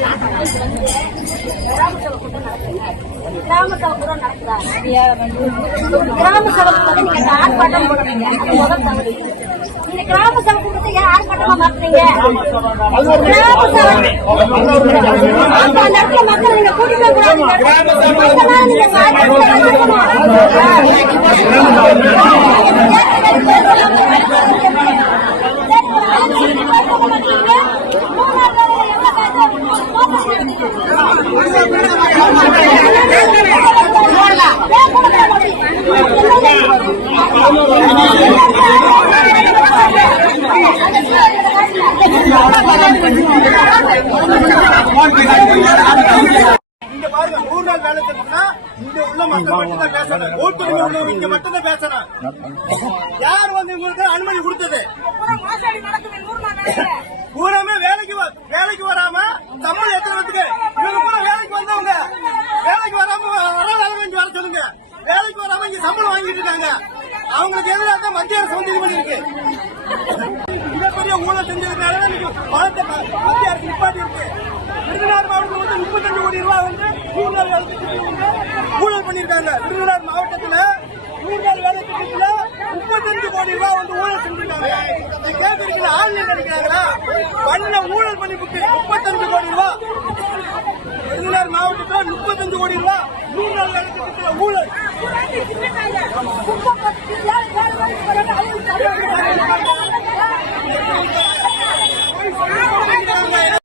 கிராம சபை கூட நடக்குதா? கிராம சபை கூட்டத்தை நீங்க ஆர்ப்பாட்டம் போடுறீங்க, முதல் தவறு. இந்த கிராம சபை கூட்டத்தை ஏன் ஆர்ப்பாட்டமா மாத்துறீங்க? கிராம சபை அந்த இடத்துல மக்கள் நீங்க கூட்டிட்டு கூடாது. இங்க பாருங்க, 3 நாள் வேலை திட்டம்னா இங்க உள்ள மக்கள் மட்டும்தான் பேசணும். ஓட்டுரிமை உள்ளவங்க இங்க மட்டும்தான் பேசணும். யார் வந்து உங்களுக்கு அனுமதி கொடுத்தது? பூராமே வேலைக்கு வராம சம்பளம் எத்தனை இவங்க கூட வேலைக்கு வந்தவங்க வேலைக்கு வராம வர சொல்லுங்க. வேலைக்கு வராம இங்க சம்பளம் வாங்கிட்டு இருக்காங்க. அவங்களுக்கு எதிராக மத்திய அரசு வந்து இது பண்ணிருக்கு. மிகப்பெரிய ஊழல் செஞ்சதுனால பணத்தை மத்திய அரசு நிப்பாட்டி இருக்கு. விருதுநகர் மாவட்டத்தில் வந்து 35 கோடி ரூபாய் வந்து 3 நாள் வேலை திட்டத்தில் ஊழல் பண்ணிருக்காங்க. விருதுநகர் மாவட்டத்தில் 3 நாள் வேலை திட்டத்தில் 35 கோடி ரூபாய் வந்து ஊழல் செஞ்சிருக்காங்க. கேட்கறீங்க ஆன்லைன் நினைக்கிறாங்களா? பண்ண ஊழல் பண்ணிவிட்டு 35 கோடி ரூபாய் விருதுநகர் மாவட்டத்தில் 35 கோடி ரூபாய் 3 நாள் வேலை திட்டத்தில் ஊழல்.